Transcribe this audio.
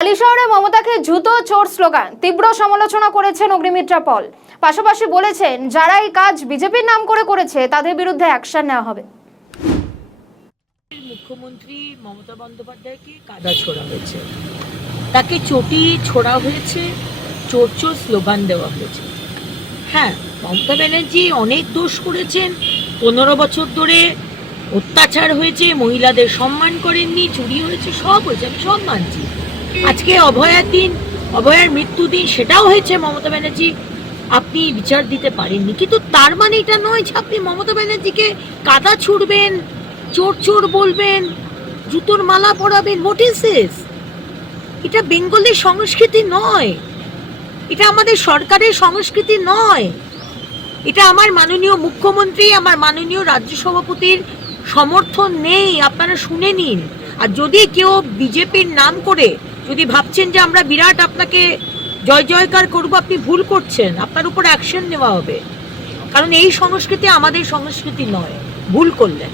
শহরে মমতাকে জুতো চোর স্লোগান তীব্র সমালোচনা করেছেন অগ্নিমিত্রা পল। পাশাপাশি বলেছেন যারা এই কাজ বিজেপির নাম করে করেছে তাদের বিরুদ্ধে অ্যাকশন নেওয়া হবে। মুখ্যমন্ত্রী মমতা বন্দ্যোপাধ্যায়কে কাদা ছোড়া হয়েছে, তাকে চটি ছোড়া হয়েছে, চোর চোর স্লোগান দেওয়া হয়েছে। হ্যাঁ, মমতা ব্যানার্জি অনেক দোষ করেছেন, 15 বছর ধরে অত্যাচার হয়েছে, মহিলাদের সম্মান করেননি, চুরি হয়েছে, সব হয়েছে, আমি সব মানছি। আজকে অভয়ার দিন, অভয়ার মৃত্যু দিন, সেটাও হয়েছে। মমতা ব্যানার্জি আপনি বিচার দিতে পারেননি, কিন্তু তার মানে এটা নয় যে আপনি মমতা ব্যানার্জিকে কাদা ছুড়বেন, চোর চোর বলবেন, জুতোর মালা পরাবেন। What is this? এটা বেঙ্গলের সংস্কৃতি নয়, এটা আমাদের সরকারের সংস্কৃতি নয়। এটা আমার মাননীয় মুখ্যমন্ত্রী, আমার মাননীয় রাজ্য সভাপতির সমর্থন নেই, আপনারা শুনে নিন। আর যদি কেউ বিজেপির নাম করে যদি ভাবছেন যে আমরা বিরাট আপনাকে জয় জয়কার করবো, আপনি ভুল করছেন। আপনার উপর অ্যাকশন নেওয়া হবে, কারণ এই সংস্কৃতি আমাদের সংস্কৃতি নয়, ভুল করলেন।